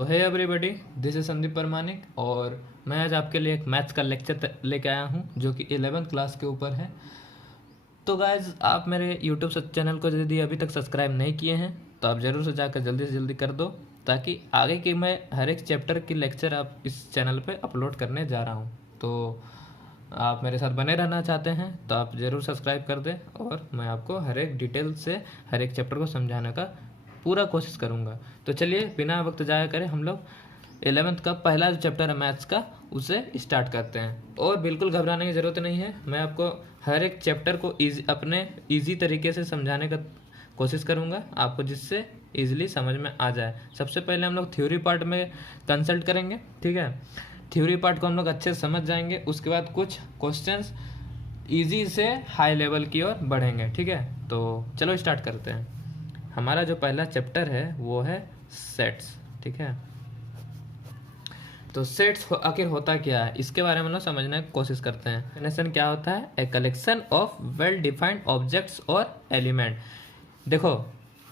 तो है everybody, this is Sandeep Paramanik और मैं आज आपके लिए एक मैथ्स का लेक्चर लेके आया हूँ जो कि 11th क्लास के ऊपर है। तो गाइज, आप मेरे यूट्यूब चैनल को यदि अभी तक सब्सक्राइब नहीं किए हैं तो आप ज़रूर से जाकर जल्दी से जल्दी कर दो, ताकि आगे की मैं हर एक चैप्टर की लेक्चर आप इस चैनल पे अपलोड करने जा रहा हूँ। तो आप मेरे साथ बने रहना चाहते हैं तो आप ज़रूर सब्सक्राइब कर दें और मैं आपको हर एक डिटेल से हर एक चैप्टर को समझाने का पूरा कोशिश करूँगा। तो चलिए बिना वक्त जाया करें हम लोग 11th का पहला जो चैप्टर है मैथ्स का उसे स्टार्ट करते हैं। और बिल्कुल घबराने की ज़रूरत नहीं है, मैं आपको हर एक चैप्टर को अपने ईजी तरीके से समझाने का कोशिश करूँगा आपको, जिससे ईजिली समझ में आ जाए। सबसे पहले हम लोग थ्योरी पार्ट में कंसल्ट करेंगे, ठीक है। थ्योरी पार्ट को हम लोग अच्छे से समझ जाएंगे, उसके बाद कुछ क्वेश्चंस इजी से हाई लेवल की ओर बढ़ेंगे, ठीक है। तो चलो स्टार्ट करते हैं। हमारा जो पहला चैप्टर है वो है सेट्स, ठीक है। तो सेट्स आखिर होता क्या है, इसके बारे में हम लोग समझने की कोशिश करते हैं। डेफिनेशन क्या होता है? A collection of well defined objects और एलिमेंट। देखो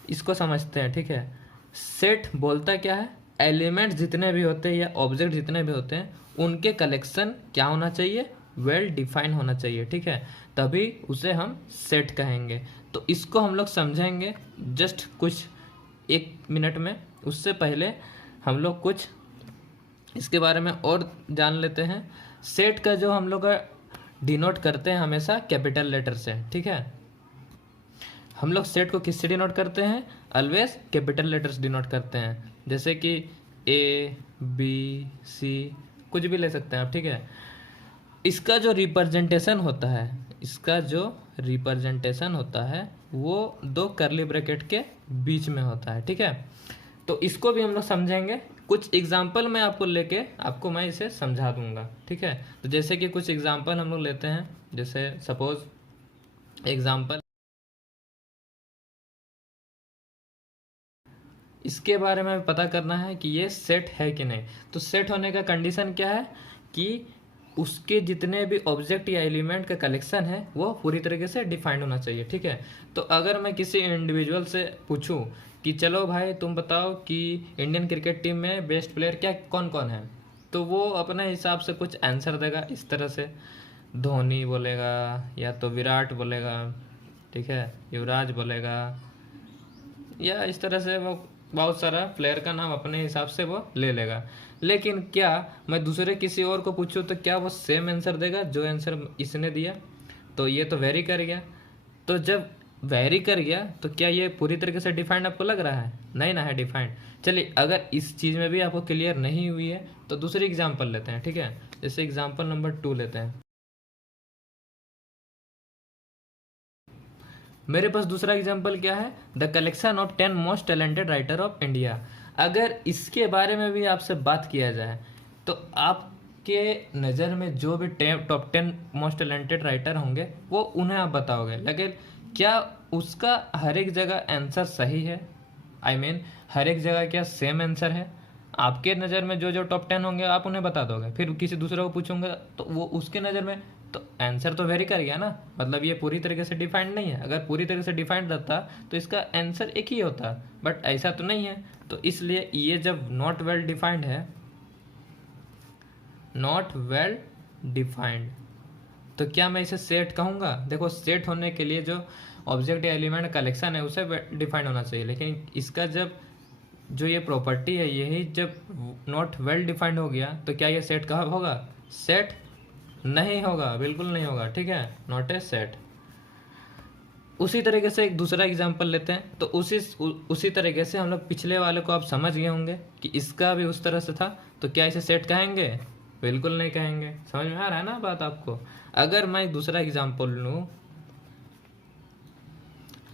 इसको समझते हैं, ठीक है। सेट बोलता क्या है? एलिमेंट जितने भी होते हैं या ऑब्जेक्ट जितने भी होते हैं उनके कलेक्शन क्या होना चाहिए? वेल डिफाइंड होना चाहिए, ठीक है। तभी उसे हम सेट कहेंगे। तो इसको हम लोग समझेंगे जस्ट कुछ 1 मिनट में। उससे पहले हम लोग कुछ इसके बारे में और जान लेते हैं। सेट का जो हम लोग डिनोट करते हैं हमेशा कैपिटल लेटर से, ठीक है। हम लोग सेट को किससे डिनोट करते हैं? ऑलवेज कैपिटल लेटर्स डिनोट करते हैं, जैसे कि ए बी सी कुछ भी ले सकते हैं आप, ठीक है। इसका जो रिप्रेजेंटेशन होता है वो 2 कर्ली ब्रैकेट के बीच में होता है, ठीक है। तो इसको भी हम लोग समझेंगे। कुछ एग्जाम्पल मैं आपको लेके मैं इसे समझा दूंगा, ठीक है। तो जैसे कि कुछ एग्जाम्पल हम लोग लेते हैं, जैसे सपोज एग्जाम्पल इसके बारे में पता करना है कि ये सेट है कि नहीं। तो सेट होने का कंडीशन क्या है कि उसके जितने भी ऑब्जेक्ट या एलिमेंट का कलेक्शन है वो पूरी तरीके से डिफाइंड होना चाहिए, ठीक है। तो अगर मैं किसी इंडिविजुअल से पूछूं कि चलो भाई तुम बताओ कि इंडियन क्रिकेट टीम में बेस्ट प्लेयर क्या कौन कौन है, तो वो अपने हिसाब से कुछ आंसर देगा इस तरह से। धोनी बोलेगा, या तो विराट बोलेगा, ठीक है, युवराज बोलेगा, या इस तरह से वो बहुत सारा प्लेयर का नाम अपने हिसाब से वो ले लेगा। लेकिन क्या मैं दूसरे किसी और को पूछूं तो क्या वो सेम आंसर देगा जो आंसर इसने दिया? तो ये तो वेरी कर गया। तो जब वेरी कर गया तो क्या ये पूरी तरीके से डिफाइंड आपको लग रहा है? नहीं ना है डिफाइंड। चलिए, अगर इस चीज़ में भी आपको क्लियर नहीं हुई है तो दूसरी एग्जाम्पल लेते हैं, ठीक है। जैसे एग्जाम्पल नंबर 2 लेते हैं। मेरे पास दूसरा एग्जाम्पल क्या है? The collection of 10 most talented writer of India. अगर इसके बारे में भी आपसे बात किया जाए तो आपके नज़र में जो भी टॉप 10 मोस्ट टैलेंटेड राइटर होंगे वो उन्हें आप बताओगे, लेकिन क्या उसका हर एक जगह आंसर सही है? आई मीन हर एक जगह क्या सेम आंसर है? आपके नज़र में जो जो टॉप 10 होंगे आप उन्हें बता दोगे, फिर किसी दूसरे को पूछूंगा तो वो उसके नज़र में, तो आंसर तो वेरी कर गया ना। मतलब ये पूरी तरीके से डिफाइंड नहीं है। अगर पूरी तरीके से डिफाइंड रहता तो इसका आंसर एक ही होता, बट ऐसा तो नहीं है। तो इसलिए ये जब नॉट वेल डिफाइंड है, नॉट वेल डिफाइंड, तो क्या मैं इसे सेट कहूँगा? देखो, सेट होने के लिए जो ऑब्जेक्ट या एलिमेंट कलेक्शन है उसे डिफाइंड होना चाहिए, लेकिन इसका जब जो ये प्रॉपर्टी है यही जब नॉट वेल डिफाइंड हो गया तो क्या ये सेट कहा होगा? सेट नहीं होगा, बिल्कुल नहीं होगा, ठीक है। Not a set. उसी तरीके से एक दूसरा एग्जांपल लेते हैं। तो उसी तरीके से हम लोग पिछले वाले को आप समझ गए होंगे कि इसका भी उस तरह से था। तो क्या इसे सेट कहेंगे? बिल्कुल नहीं कहेंगे। समझ में आ रहा है ना बात आपको? अगर मैं दूसरा एग्जांपल लूँ,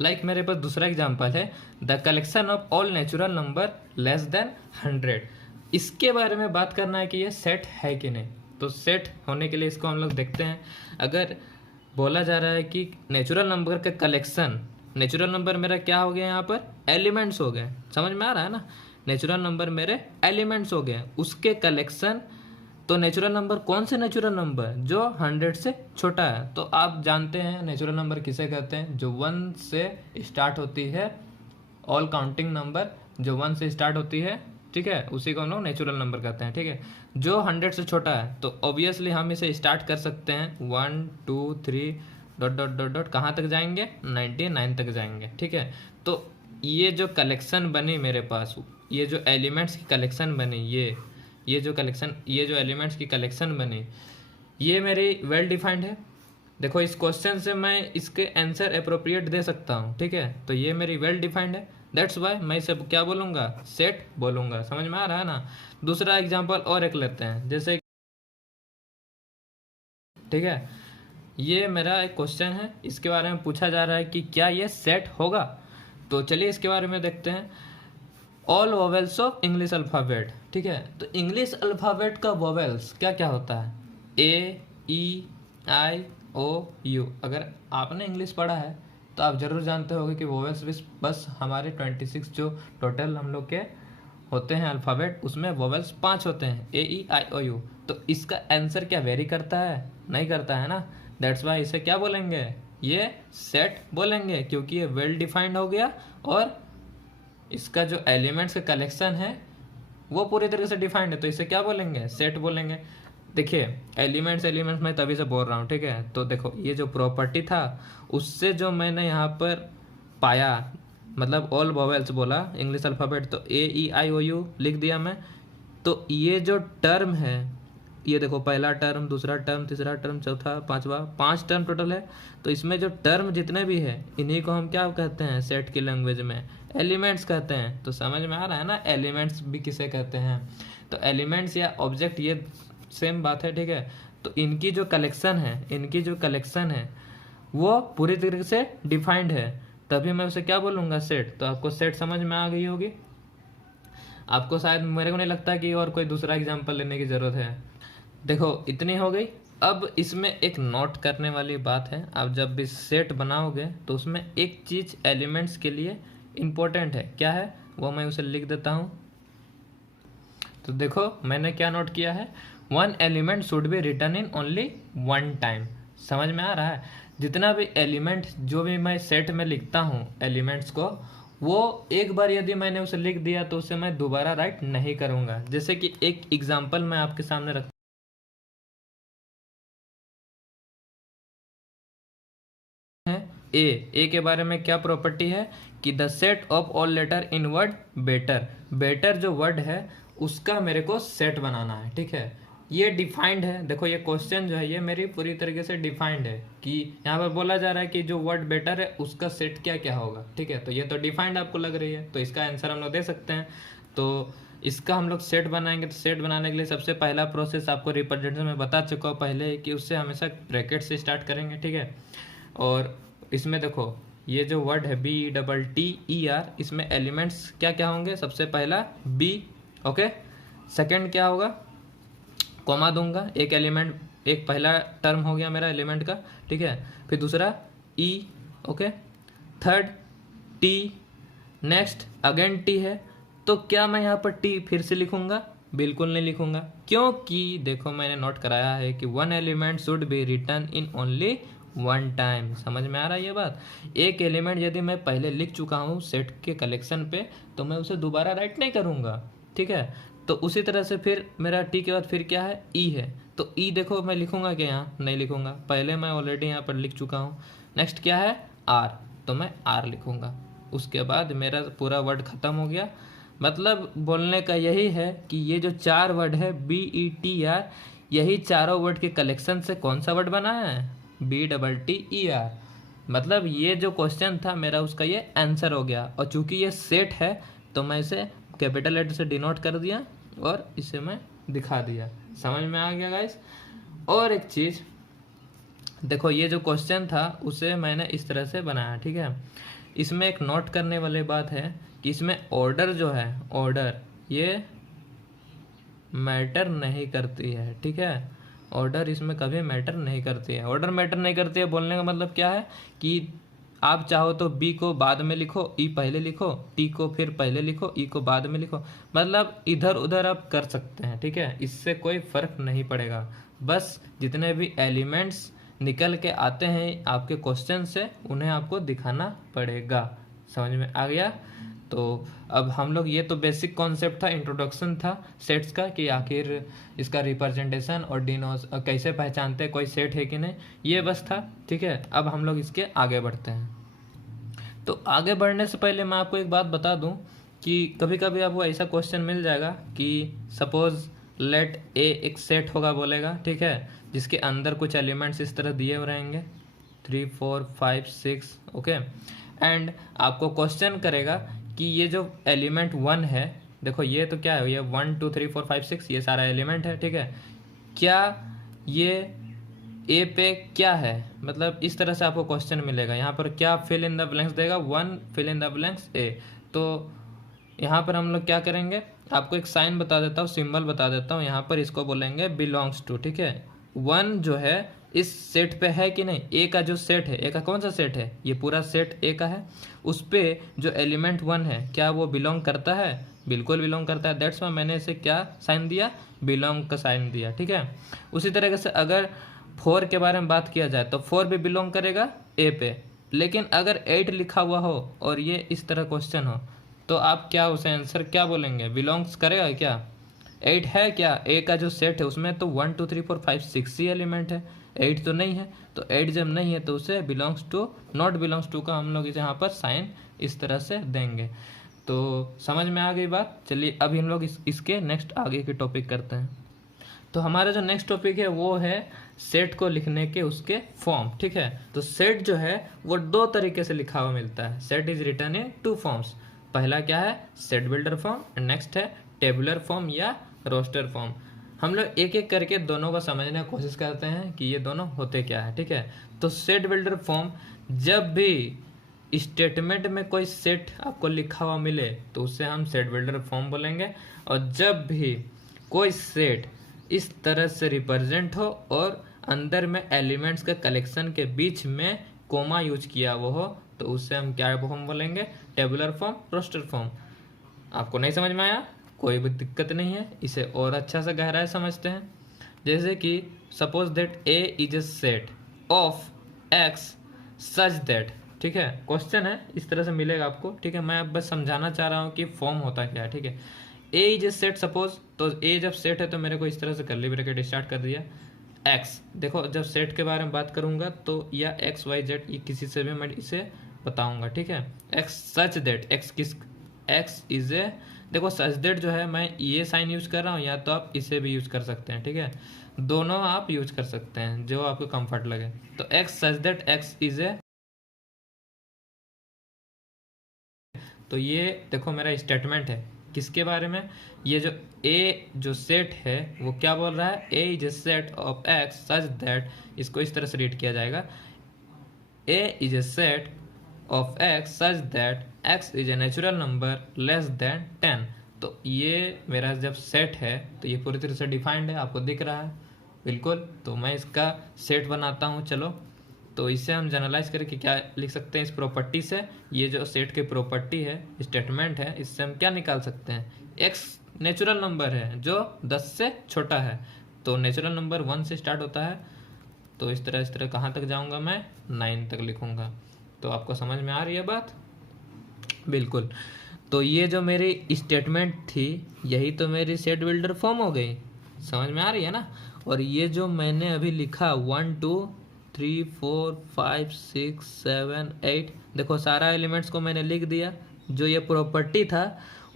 मेरे पास दूसरा एग्जांपल है the collection of all natural number less then 100। इसके बारे में बात करना है कि ये सेट है कि नहीं। तो सेट होने के लिए इसको हम लोग देखते हैं। अगर बोला जा रहा है कि नेचुरल नंबर का कलेक्शन, नेचुरल नंबर मेरा क्या हो गया? यहाँ पर एलिमेंट्स हो गए। समझ में आ रहा है ना? नेचुरल नंबर मेरे एलिमेंट्स हो गए, उसके कलेक्शन। तो नेचुरल नंबर कौन से नेचुरल नंबर? जो 100 से छोटा है। तो आप जानते हैं नेचुरल नंबर किसे कहते हैं? जो 1 से स्टार्ट होती है। ऑल काउंटिंग नंबर जो 1 से स्टार्ट होती है ठीक है, उसी को हम लोग नेचुरल नंबर कहते हैं। ठीक है, जो 100 से छोटा है तो ऑब्वियसली हम इसे स्टार्ट कर सकते हैं 1 2 3 डॉट डॉट डॉट डॉट कहाँ तक जाएंगे, 99 तक जाएंगे। ठीक है, तो ये जो कलेक्शन बनी मेरे पास, ये जो एलिमेंट्स की कलेक्शन बनी, ये जो एलिमेंट्स की कलेक्शन बनी, ये मेरी वेल डिफाइंड है। देखो इस क्वेश्चन से मैं इसके आंसर अप्रोप्रिएट दे सकता हूँ। ठीक है, तो ये मेरी वेल डिफाइंड है, दैट्स वाई मैं इसे क्या बोलूँगा, सेट बोलूँगा। समझ में आ रहा है ना। दूसरा एग्जांपल और एक लेते हैं, जैसे ठीक है, ये मेरा एक क्वेश्चन है, इसके बारे में पूछा जा रहा है कि क्या ये सेट होगा। तो चलिए इसके बारे में देखते हैं। All vowels of English alphabet. ठीक है, तो इंग्लिश अल्फ़ाबेट का वोवेल्स क्या क्या होता है, ए ई आई ओ यू। अगर आपने इंग्लिश पढ़ा है तो आप ज़रूर जानते होंगे कि वोवेल्स बस हमारे 26 जो टोटल हम लोग के होते हैं अल्फ़ाबेट, उसमें वोवेल्स 5 होते हैं, ए ई आई ओ यू। तो इसका आंसर क्या वेरी करता है, नहीं करता है ना। दैट्स वाई इसे क्या बोलेंगे, ये सेट बोलेंगे, क्योंकि ये वेल डिफाइंड हो गया और इसका जो एलिमेंट्स का कलेक्शन है वो पूरी तरीके से डिफाइंड है, तो इसे क्या बोलेंगे, सेट बोलेंगे। देखिए एलिमेंट्स मैं तभी से बोल रहा हूँ। ठीक है, तो देखो ये जो प्रॉपर्टी था उससे जो मैंने यहाँ पर पाया, मतलब ऑल वोवेल्स बोला इंग्लिश अल्फ़ाबेट, तो ए ई आई ओ यू लिख दिया मैं। तो ये जो टर्म है, ये देखो पहला टर्म, दूसरा टर्म, तीसरा टर्म, चौथा, पांचवा, 5 टर्म टोटल है। तो इसमें जो टर्म जितने भी है इन्हीं को हम क्या कहते हैं, सेट की लैंग्वेज में एलिमेंट्स कहते हैं। तो समझ में आ रहा है ना, एलिमेंट्स भी किसे कहते हैं। तो एलिमेंट्स या ऑब्जेक्ट ये सेम बात है। ठीक है, तो इनकी जो कलेक्शन है वो पूरी तरीके से डिफाइंड है, तभी मैं उसे क्या बोलूँगा, सेट। तो आपको सेट समझ में आ गई होगी। आपको शायद, मेरे को नहीं लगता कि और कोई दूसरा एग्जाम्पल लेने की ज़रूरत है। देखो इतनी हो गई। अब इसमें एक नोट करने वाली बात है, आप जब भी सेट बनाओगे तो उसमें एक चीज़ एलिमेंट्स के लिए इम्पोर्टेंट है, क्या है वो मैं उसे लिख देता हूँ। तो देखो मैंने क्या नोट किया है, 1 element should be written in only 1 time. समझ में आ रहा है, जितना भी एलिमेंट जो भी मैं सेट में लिखता हूँ एलिमेंट्स को, वो एक बार यदि मैंने उसे लिख दिया तो उसे मैं दोबारा राइट नहीं करूँगा। जैसे कि एक एग्जाम्पल मैं आपके सामने रख ए के बारे में क्या प्रॉपर्टी है कि the set of all letter in word better जो वर्ड है उसका मेरे को सेट बनाना है। ठीक है, ये डिफाइंड है। देखो ये क्वेश्चन जो है ये मेरी पूरी तरीके से डिफाइंड है कि यहाँ पर बोला जा रहा है कि जो वर्ड बेटर है उसका सेट क्या क्या होगा। ठीक है, तो ये तो डिफाइंड आपको लग रही है, तो इसका आंसर हम लोग दे सकते हैं। तो इसका हम लोग सेट बनाएंगे, तो सेट बनाने के लिए सबसे पहला प्रोसेस आपको रिप्रेजेंटेशन में बता चुका हूँ पहले कि उससे हमेशा ब्रैकेट से स्टार्ट करेंगे। ठीक है, और इसमें देखो ये जो वर्ड है BTTER, इसमें एलिमेंट्स क्या क्या होंगे, सबसे पहला B, ओके। सेकंड क्या होगा, कॉमा दूंगा, एक एलिमेंट, एक पहला टर्म हो गया मेरा एलिमेंट का। ठीक है, फिर दूसरा E, okay. Third T, next again T है। तो क्या मैं यहाँ पर T फिर से लिखूंगा, बिल्कुल नहीं लिखूंगा, क्योंकि देखो मैंने नोट कराया है कि 1 element should be written in only 1 time. समझ में आ रहा है ये बात। एक एलिमेंट यदि मैं पहले लिख चुका हूँ सेट के कलेक्शन पे तो मैं उसे दोबारा राइट नहीं करूँगा। ठीक है, तो उसी तरह से फिर मेरा टी के बाद फिर क्या है, ई है। तो ई देखो मैं लिखूंगा क्या, यहाँ नहीं लिखूंगा, पहले मैं ऑलरेडी यहाँ पर लिख चुका हूँ। नेक्स्ट क्या है, आर, तो मैं आर लिखूंगा। उसके बाद मेरा पूरा वर्ड खत्म हो गया। मतलब बोलने का यही है कि ये जो 4 वर्ड है BETR, यही चारों वर्ड के कलेक्शन से कौन सा वर्ड बना है, BTTER। मतलब ये जो क्वेश्चन था मेरा उसका ये आंसर हो गया। और चूंकि ये सेट है तो मैं इसे कैपिटल लेटर से डिनोट कर दिया और इसे मैं दिखा दिया। समझ में आ गया गाइस। और एक चीज़ देखो, ये जो क्वेश्चन था उसे मैंने इस तरह से बनाया। ठीक है, इसमें एक नोट करने वाली बात है कि इसमें ऑर्डर जो है, ऑर्डर ये मैटर नहीं करती है। ठीक है, ऑर्डर इसमें कभी मैटर नहीं करती है। ऑर्डर मैटर नहीं करती है बोलने का मतलब क्या है कि आप चाहो तो बी को बाद में लिखो, ई पहले लिखो, टी को फिर पहले लिखो, ई को बाद में लिखो, मतलब इधर उधर आप कर सकते हैं। ठीक है, इससे कोई फर्क नहीं पड़ेगा। बस जितने भी एलिमेंट्स निकल के आते हैं आपके क्वेश्चन से उन्हें आपको दिखाना पड़ेगा। समझ में आ गया। तो अब हम लोग, ये तो बेसिक कॉन्सेप्ट था, इंट्रोडक्शन था सेट्स का कि आखिर इसका रिप्रेजेंटेशन और डिनोस कैसे पहचानते हैं कोई सेट है कि नहीं, ये बस था। ठीक है, अब हम लोग इसके आगे बढ़ते हैं। तो आगे बढ़ने से पहले मैं आपको एक बात बता दूं कि कभी कभी आपको ऐसा क्वेश्चन मिल जाएगा कि सपोज लेट ए एक सेट होगा बोलेगा, ठीक है, जिसके अंदर कुछ एलिमेंट्स इस तरह दिए हुए रहेंगे 3 4 5 6, ओके। एंड आपको क्वेश्चन करेगा कि ये जो एलिमेंट 1 है, देखो ये तो क्या है, ये 1 2 3 4 5 6 ये सारा एलिमेंट है, ठीक है, क्या ये ए पे क्या है, मतलब इस तरह से आपको क्वेश्चन मिलेगा। यहाँ पर क्या फिल इन द ब्लैंक्स देगा, 1 fill in the blanks a. तो यहाँ पर हम लोग क्या करेंगे, आपको एक साइन बता देता हूँ, सिंबल बता देता हूँ। यहाँ पर इसको बोलेंगे बिलोंग्स टू, ठीक है। 1 जो है इस सेट पे है कि नहीं, ए का जो सेट है, ए का कौन सा सेट है, ये पूरा सेट ए का है, उस पे जो एलिमेंट 1 है क्या वो बिलोंग करता है, बिल्कुल बिलोंग करता है। दैट्स वाई मैंने इसे क्या साइन दिया, बिलोंग का साइन दिया, ठीक है। उसी तरीके से अगर 4 के बारे में बात किया जाए तो 4 भी बिलोंग करेगा ए पे, लेकिन अगर 8 लिखा हुआ हो और ये इस तरह क्वेश्चन हो तो आप क्या उसे आंसर क्या बोलेंगे, बिलोंग्स करेगा क्या, 8 है क्या, ए का जो सेट है उसमें तो 1 2 3 4 5 6 ही एलिमेंट है, 8 तो नहीं है। तो 8 जब नहीं है तो उसे belongs to, not belongs to का हम लोग इसे यहाँ पर साइन इस तरह से देंगे। तो समझ में आ गई बात। चलिए अभी हम लोग इसके नेक्स्ट आगे के टॉपिक करते हैं। तो हमारा जो नेक्स्ट टॉपिक है वो है सेट को लिखने के उसके फॉर्म, ठीक है। तो सेट जो है वो दो तरीके से लिखा हुआ मिलता है, set is written in 2 forms. पहला क्या है, set builder form, and next है टेबुलर फॉर्म या रोस्टर फॉर्म। हम लोग एक एक करके दोनों को समझने की कोशिश करते हैं कि ये दोनों होते क्या है, ठीक है। तो सेट बिल्डर फॉर्म, जब भी स्टेटमेंट में कोई सेट आपको लिखा हुआ मिले तो उससे हम सेट बिल्डर फॉर्म बोलेंगे, और जब भी कोई सेट इस तरह से रिप्रेजेंट हो और अंदर में एलिमेंट्स के कलेक्शन के बीच में कोमा यूज किया वो हो तो उससे हम क्या फॉर्म बोलेंगे, टेबुलर फॉर्म, रोस्टर फॉर्म। आपको नहीं समझ में आया, कोई भी दिक्कत नहीं है, इसे और अच्छा से गहराई समझते हैं। जैसे कि suppose that A is a set of x such that, ठीक है, क्वेश्चन है इस तरह से मिलेगा आपको, ठीक है। मैं अब बस समझाना चाह रहा हूँ कि फॉर्म होता क्या है, ठीक है। A is a set suppose, तो ए जब सेट है तो मेरे को इस तरह से कर्ली ब्रैकेट स्टार्ट कर दिया। एक्स, देखो जब सेट के बारे में बात करूंगा तो या एक्स वाई जेड किसी से भी मैं इसे बताऊंगा, ठीक है। एक्स सच दैट, एक्स किस, एक्स इज ए, देखो सच दैट जो है मैं ये साइन यूज कर रहा हूँ, या तो आप इसे भी यूज कर सकते हैं, ठीक है, दोनों आप यूज कर सकते हैं जो आपको कंफर्ट लगे। तो x such that x is ए, तो ये देखो मेरा स्टेटमेंट है किसके बारे में, ये जो ए जो सेट है वो क्या बोल रहा है, A is a set of x such that, इसको इस तरह से रीड किया जाएगा, A is a set of x such that x is a natural number less than 10। तो ये मेरा जब सेट है तो ये पूरी तरह से डिफाइंड है, आपको दिख रहा है बिल्कुल। तो मैं इसका सेट बनाता हूँ, चलो। तो इसे हम जनरलाइज करके क्या लिख सकते हैं, इस प्रॉपर्टी से, ये जो सेट की प्रॉपर्टी है, स्टेटमेंट है, इससे हम क्या निकाल सकते हैं, एक्स नेचुरल नंबर है जो 10 से छोटा है, तो नेचुरल नंबर 1 से स्टार्ट होता है। तो इस तरह कहाँ तक जाऊँगा, मैं 9 तक लिखूँगा। तो आपको समझ में आ रही है बात, बिल्कुल। तो ये जो मेरी स्टेटमेंट थी यही तो मेरी सेट बिल्डर फॉर्म हो गई, समझ में आ रही है ना। और ये जो मैंने अभी लिखा 1 2 3 4 5 6 7 8, देखो सारा एलिमेंट्स को मैंने लिख दिया, जो ये प्रॉपर्टी था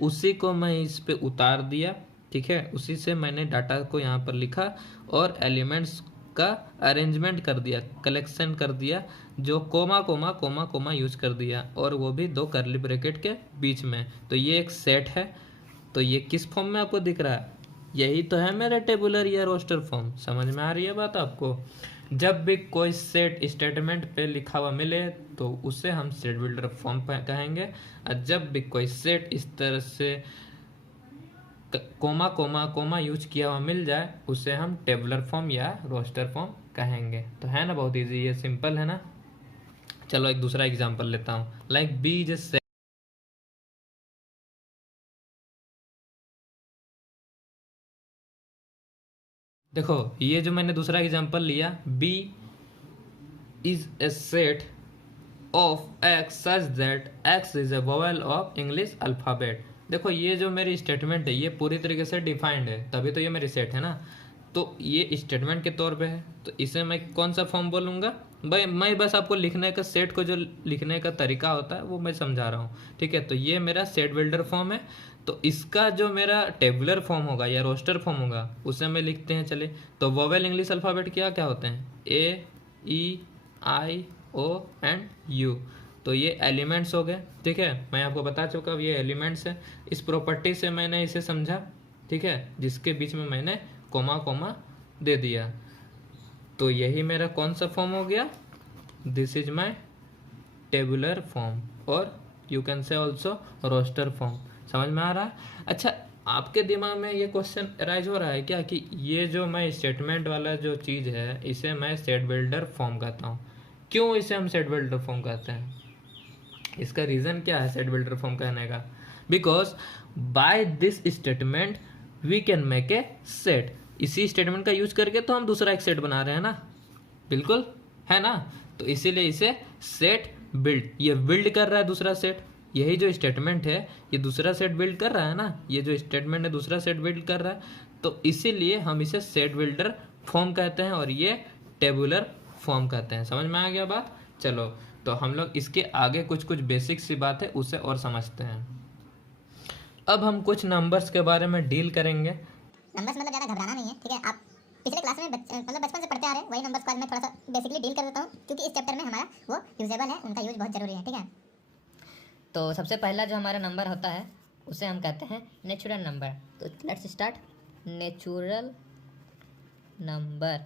उसी को मैं इस पे उतार दिया, ठीक है। उसी से मैंने डाटा को यहाँ पर लिखा और एलिमेंट्स का अरेंजमेंट कर दिया, कलेक्शन कर दिया, जो comma comma comma comma use कर दिया, और वो भी 2 कर्ली ब्रैकेट के बीच में। तो ये एक सेट है, तो ये किस फॉर्म में आपको दिख रहा है, यही तो है मेरा टेबुलर या रोस्टर फॉर्म। समझ में आ रही है बात आपको। जब भी कोई सेट स्टेटमेंट पे लिखा हुआ मिले तो उसे हम सेट बिल्डर फॉर्म कहेंगे, और जब भी कोई सेट इस तरह से कोमा कोमा कोमा यूज किया हुआ मिल जाए उसे हम टेबुलर फॉर्म या रोस्टर फॉर्म कहेंगे। तो है ना बहुत इजी, ये सिंपल है ना। चलो एक दूसरा एग्जांपल लेता हूँ, लाइक बी इज ए, देखो ये जो मैंने दूसरा एग्जांपल लिया, B is a set of x such that x is a vowel of English alphabet. देखो ये जो मेरी स्टेटमेंट है ये पूरी तरीके से डिफाइंड है, तभी तो ये मेरी सेट है ना। तो ये स्टेटमेंट के तौर पे है, तो इसे मैं कौन सा फॉर्म बोलूँगा भाई? मैं बस आपको लिखने का सेट को जो लिखने का तरीका होता है वो मैं समझा रहा हूँ, ठीक है। तो ये मेरा सेट बिल्डर फॉर्म है। तो इसका जो मेरा टेबुलर फॉर्म होगा या रोस्टर फॉर्म होगा उसे मैं लिखते हैं चले। तो वोवेल इंग्लिश अल्फ़ाबेट क्या क्या होते हैं? ए, ई, आई, ओ एंड यू। तो ये एलिमेंट्स हो गए, ठीक है। मैं आपको बता चुका हूँ ये एलिमेंट्स है। इस प्रॉपर्टी से मैंने इसे समझा, ठीक है, जिसके बीच में मैंने कोमा कोमा दे दिया। तो यही मेरा कौन सा फॉर्म हो गया? This is my tabular form, और you can say also roster form. समझ में आ रहा है? अच्छा, आपके दिमाग में ये क्वेश्चन राइज हो रहा है क्या कि ये जो मैं स्टेटमेंट वाला जो चीज़ है इसे मैं सेट बिल्डर फॉर्म कहता हूँ। क्यों इसे हम सेट बिल्डर फॉर्म कहते हैं? इसका रीज़न क्या है सेट बिल्डर फॉर्म कहने का? Because by this statement we can make a set. इसी स्टेटमेंट का यूज करके तो हम दूसरा एक सेट बना रहे हैं ना, बिल्कुल है ना। तो इसीलिए इसे सेट बिल्ड, ये बिल्ड कर रहा है दूसरा सेट। यही जो स्टेटमेंट है ये दूसरा सेट बिल्ड कर रहा है ना, ये जो स्टेटमेंट है दूसरा सेट बिल्ड कर रहा है। तो इसीलिए हम इसे सेट बिल्डर फॉर्म कहते हैं और ये टेबुलर फॉर्म कहते हैं। समझ में आ गया बात? चलो, तो हम लोग इसके आगे कुछ कुछ बेसिक सी बात है उसे और समझते हैं। अब हम कुछ नंबर्स के बारे में डील करेंगे। नंबर्स मतलब ज़्यादा घबराना नहीं है, ठीक है। आप पिछले क्लास में मतलब बचपन से पढ़ते आ रहे हैं वही नंबर्स को आज मैं थोड़ा सा बेसिकली डील कर देता हूँ, क्योंकि इस चैप्टर में हमारा वो यूजेबल है, उनका यूज बहुत ज़रूरी है, ठीक है। तो सबसे पहला जो हमारा नंबर होता है उसे हम कहते हैं नेचुरल नंबर। तो लेट्स स्टार्ट। नेचुरल नंबर,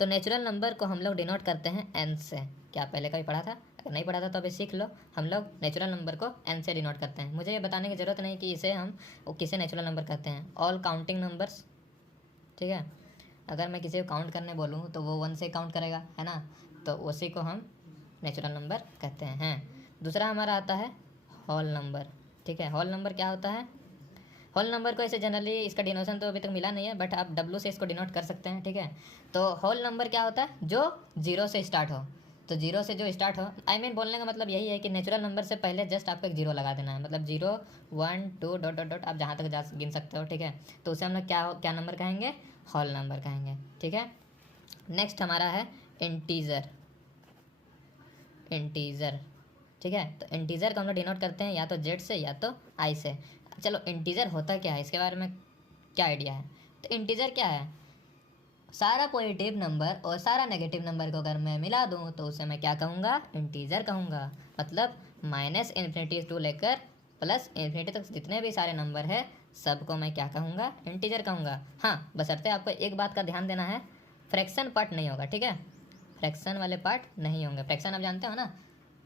तो नेचुरल नंबर को हम लोग डिनोट करते हैं एन से। क्या पहले कभी पढ़ा था? अगर नहीं पढ़ा था तो अभी सीख लो। हम लोग नेचुरल नंबर को एन से डिनोट करते हैं। मुझे ये बताने की ज़रूरत नहीं कि इसे हम किसे नेचुरल नंबर कहते हैं। ऑल काउंटिंग नंबर्स, ठीक है। अगर मैं किसी को काउंट करने बोलूँ तो वो 1 से काउंट करेगा, है ना, तो उसी को हम नेचुरल नंबर कहते हैं। दूसरा हमारा आता है होल नंबर, ठीक है। होल नंबर क्या होता है? होल नंबर को ऐसे जनरली इसका डिनोशन तो अभी तक मिला नहीं है, बट आप डब्ल्यू से इसको डिनोट कर सकते हैं, ठीक है। तो होल नंबर क्या होता है? जो 0 से स्टार्ट हो। तो 0 से जो स्टार्ट हो, आई मीन बोलने का मतलब यही है कि नेचुरल नंबर से पहले जस्ट आपको एक 0 लगा देना है। मतलब 0 1 2 डॉट डॉट डॉट आप जहाँ तक जा गिन सकते हो, ठीक है। तो उसे हम लोग क्या क्या नंबर कहेंगे? होल नंबर कहेंगे, ठीक है। नेक्स्ट हमारा है इंटीजर। इंटीजर, ठीक है। तो इंटीजर को हम लोग डिनोट करते हैं या तो जेड से या तो आई से। चलो, इंटीजर होता क्या है इसके बारे में क्या आइडिया है? तो इंटीजर क्या है? सारा पॉजिटिव नंबर और सारा नेगेटिव नंबर को अगर मैं मिला दूं तो उसे मैं क्या कहूँगा? इंटीजर कहूँगा। मतलब माइनस इन्फिनिटी टू लेकर प्लस इन्फिनिटी तक जितने भी सारे नंबर है सबको मैं क्या कहूँगा? इंटीजर कहूँगा। हाँ, बशर्ते आपको एक बात का ध्यान देना है, फ्रैक्शन पार्ट नहीं होगा, ठीक है। फ्रैक्शन वाले पार्ट नहीं होंगे। फ्रैक्शन आप जानते हो ना,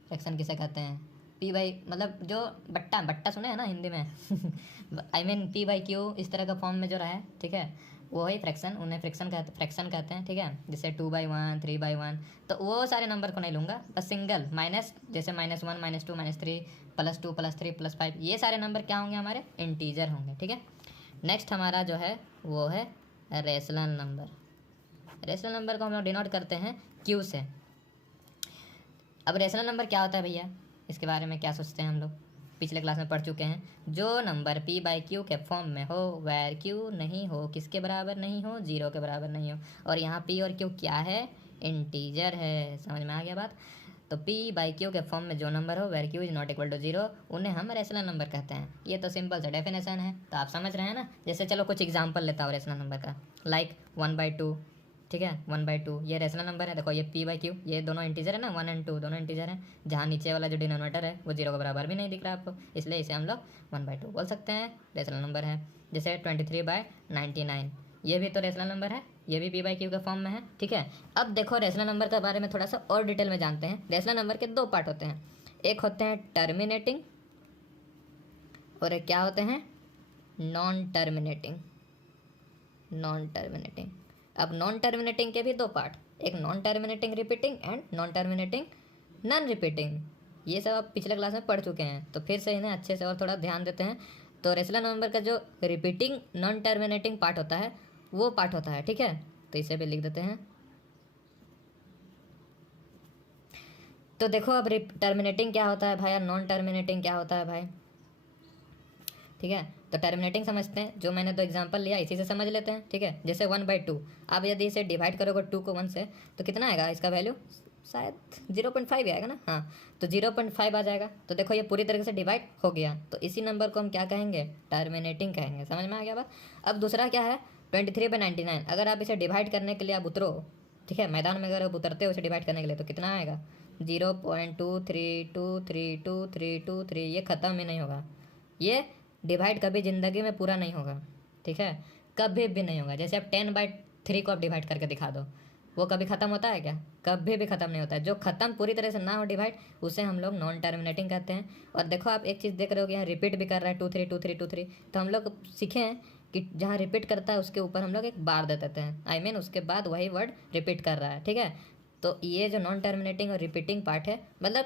फ्रैक्शन किसे कहते हैं? पी बाई, मतलब जो बट्टा बट्टा सुने हैं ना हिंदी में I mean P by Q इस तरह का फॉर्म में जो रहा है, ठीक है, वो ही फ्रैक्शन, उन्हें फ्रैक्शन कहते हैं, ठीक है। जैसे 2/1 3/1, तो वो सारे नंबर को नहीं लूँगा, बस सिंगल माइनस, जैसे -1 -2 -3 +2 +3 +5, ये सारे नंबर क्या होंगे? हमारे इंटीजर होंगे, ठीक है। नेक्स्ट हमारा जो है वो है रेशनल नंबर। रेशनल नंबर को हम लोग डिनोट करते हैं क्यू से। अब रेशनल नंबर क्या होता है भैया? इसके बारे में क्या सोचते हैं हम लोग? पिछले क्लास में पढ़ चुके हैं। जो नंबर p बाई क्यू के फॉर्म में हो, वेर क्यू नहीं हो, किसके बराबर नहीं हो? 0 के बराबर नहीं हो। और यहाँ p और q क्या है? इंटीजर है। समझ में आ गया बात? तो p बाई क्यू के फॉर्म में जो नंबर हो, where q is not equal to 0, उन्हें हम रेशनल नंबर कहते हैं। ये तो सिंपल सा डेफिनेशन है, तो आप समझ रहे हैं ना। जैसे चलो कुछ एग्जाम्पल लेता हूँ रेशनल नंबर का, लाइक 1/2, ठीक है। 1/2 ये रेशनल नंबर है। देखो ये p बाई क्यू, ये दोनों इंटीजर है ना, 1 और 2 दोनों इंटीजर हैं। जहाँ नीचे वाला जो डिनोमिनेटर है वो 0 के बराबर भी नहीं दिख रहा आपको, इसलिए इसे हम लोग 1/2 बोल सकते हैं, रेशनल नंबर है। जैसे 23/99, ये भी तो रेशनल नंबर है, ये भी p बाई क्यू के फॉर्म में है, ठीक है। अब देखो रेशनल नंबर के बारे में थोड़ा सा और डिटेल में जानते हैं। रेशनल नंबर के 2 पार्ट होते हैं, एक होते हैं टर्मिनेटिंग और एक क्या होते हैं? Non terminating. Non terminating. अब नॉन टर्मिनेटिंग के भी 2 पार्ट, एक non terminating repeating and non terminating non repeating. ये सब आप पिछले क्लास में पढ़ चुके हैं, तो फिर से इन्हें अच्छे से और थोड़ा ध्यान देते हैं। तो रेशनल नंबर का जो रिपीटिंग नॉन टर्मिनेटिंग पार्ट होता है वो पार्ट होता है, ठीक है। तो इसे भी लिख देते हैं। तो देखो अब टर्मिनेटिंग क्या होता है भाई और नॉन टर्मिनेटिंग क्या होता है भाई, ठीक है। तो टर्मिनेटिंग समझते हैं, जो मैंने दो एग्जांपल लिया इसी से समझ लेते हैं, ठीक है। जैसे 1/2, आप यदि इसे डिवाइड करोगे 2 को 1 से तो कितना आएगा इसका वैल्यू, शायद 0.5 ही आएगा ना, हाँ। तो 0.5 आ जाएगा। तो देखो ये पूरी तरीके से डिवाइड हो गया, तो इसी नंबर को हम क्या कहेंगे, टर्मिनेटिंग कहेंगे। समझ में आ गया बात। अब दूसरा क्या है 23/99, अगर आप इसे डिवाइड करने के लिए आप उतरो, ठीक है, मैदान में अगर आप उतरते हो इसे डिवाइड करने के लिए तो कितना आएगा 0.23232323, ये ख़त्म ही नहीं होगा। ये डिवाइड कभी ज़िंदगी में पूरा नहीं होगा, ठीक है, कभी भी नहीं होगा। जैसे आप 10/3 को आप डिवाइड करके दिखा दो, वो कभी ख़त्म होता है क्या, कभी भी ख़त्म नहीं होता है। जो ख़त्म पूरी तरह से ना हो डिवाइड, उसे हम लोग नॉन टर्मिनेटिंग कहते हैं। और देखो आप एक चीज़ देख रहे हो कि यहाँ रिपीट भी कर रहा है 2 3 तो हम लोग सीखे हैं कि जहाँ रिपीट करता है उसके ऊपर हम लोग एक बार दे देते हैं, आई मीन उसके बाद वही वर्ड रिपीट कर रहा है, ठीक है। तो ये जो नॉन टर्मिनेटिंग और रिपीटिंग पार्ट है, मतलब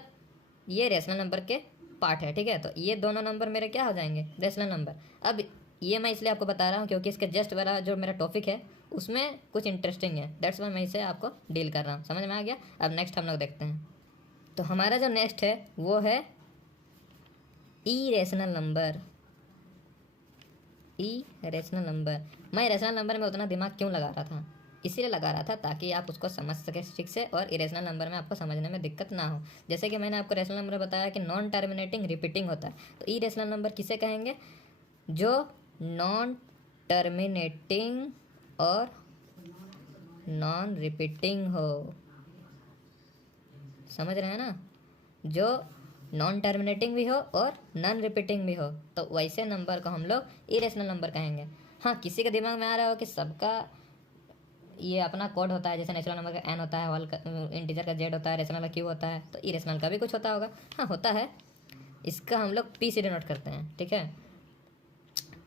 ये रेशनल नंबर के पार्ट है, ठीक है। तो ये दोनों नंबर मेरे क्या हो जाएंगे, रेशनल नंबर। अब ये मैं इसलिए आपको बता रहा हूँ क्योंकि इसके जस्ट वाला जो मेरा टॉपिक है उसमें कुछ इंटरेस्टिंग है, दैट्स वाई मैं इसे आपको डील कर रहा हूँ। समझ में आ गया। अब नेक्स्ट हम लोग देखते हैं। तो हमारा जो नेक्स्ट है वो है इरेशनल नंबर। इरेशनल नंबर, मैं रेशनल नंबर में उतना दिमाग क्यों लगा रहा था, इसीलिए लगा रहा था ताकि आप उसको समझ सके ठीक से और इरेशनल नंबर में आपको समझने में दिक्कत ना हो। जैसे कि मैंने आपको रेशनल नंबर बताया कि नॉन टर्मिनेटिंग रिपीटिंग होता है, तो इरेशनल नंबर किसे कहेंगे, जो नॉन टर्मिनेटिंग और नॉन रिपीटिंग हो। समझ रहे हैं ना, जो नॉन टर्मिनेटिंग भी हो और नॉन रिपीटिंग भी हो, तो वैसे नंबर को हम लोग इरेशनल नंबर कहेंगे। हाँ, किसी के दिमाग में आ रहा हो कि सबका ये अपना कोड होता है, जैसे नेचुरल नंबर का n होता है, होल इंटीजर का z होता है, रेशनल का q होता है, तो इरेशनल का भी कुछ होता होगा। हाँ होता है, इसका हम लोग p से डिनोट करते हैं, ठीक है।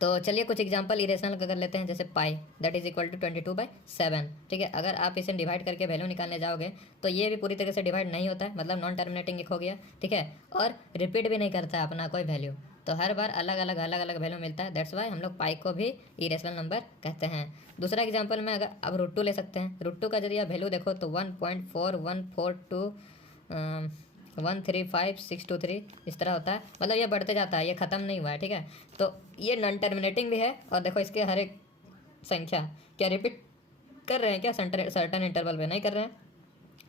तो चलिए कुछ एग्जांपल इरेशनल का कर लेते हैं, जैसे पाई दैट इज इक्वल टू 22/7, ठीक है। अगर आप इसे डिवाइड करके वैल्यू निकालने जाओगे तो ये भी पूरी तरह से डिवाइड नहीं होता है, मतलब नॉन टर्मिनेटिंग एक हो गया, ठीक है, और रिपीट भी नहीं करता है अपना कोई वैल्यू, तो हर बार अलग अलग वैल्यू मिलता है, दैट्स वाई हम लोग पाई को भी इरेशनल नंबर कहते हैं। दूसरा एग्जाम्पल में अगर अब √2 ले सकते हैं, √2 का यदि आप वैल्यू देखो तो 1.4142135623 इस तरह होता है, मतलब ये बढ़ते जाता है, ये ख़त्म नहीं हुआ है, ठीक है। तो ये नॉन टर्मिनेटिंग भी है, और देखो इसके हर एक संख्या क्या रिपीट कर रहे हैं क्या, सर्टन इंटरवल पे नहीं कर रहे हैं,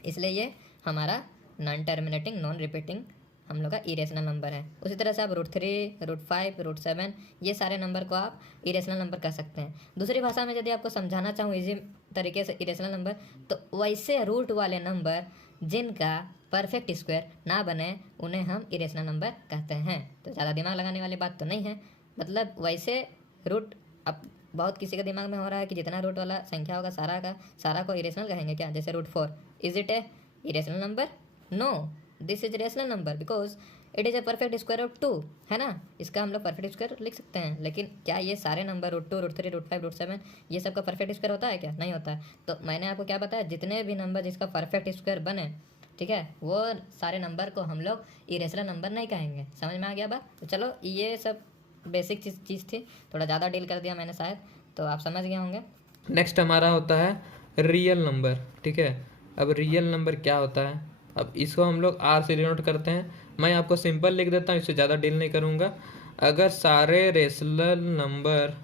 इसलिए ये हमारा नॉन टर्मिनेटिंग नॉन रिपीटिंग हम लोग का इरेशनल नंबर है। उसी तरह से आप √3 √5 √7 ये सारे नंबर को आप इरेशनल नंबर कह सकते हैं। दूसरी भाषा में यदि आपको समझाना चाहूँ इजी तरीके से इरेशनल नंबर, तो वैसे रूट वाले नंबर जिनका परफेक्ट स्क्वायर ना बने उन्हें हम इरेशनल नंबर कहते हैं। तो ज़्यादा दिमाग लगाने वाली बात तो नहीं है, मतलब वैसे रूट अब बहुत किसी के दिमाग में हो रहा है कि जितना रूट वाला संख्या होगा सारा का सारा को इरेशनल कहेंगे क्या, जैसे √4 is it a irrational number, no this is rational number because it is a perfect square of 2, है ना, इसका हम लोग परफेक्ट स्क्वायर लिख सकते हैं। लेकिन क्या ये सारे नंबर √2 √3 √5 √7 ये सब का परफेक्ट स्क्वायर होता है क्या, नहीं होता है। तो मैंने आपको क्या बताया, जितने भी नंबर जिसका परफेक्ट स्क्वायर बने, ठीक है, वो सारे नंबर को हम लोग इरेशनल नंबर नहीं कहेंगे। समझ में आ गया बात। तो चलो ये सब बेसिक चीज़ थी, थोड़ा ज़्यादा डील कर दिया मैंने शायद, तो आप समझ गए होंगे। नेक्स्ट हमारा होता है रियल नंबर, ठीक है। अब रियल नंबर क्या होता है, अब इसको हम लोग r से डिनोट करते हैं। मैं आपको सिंपल लिख देता हूँ, इससे ज़्यादा डील नहीं करूँगा। अगर सारे रेशनल नंबर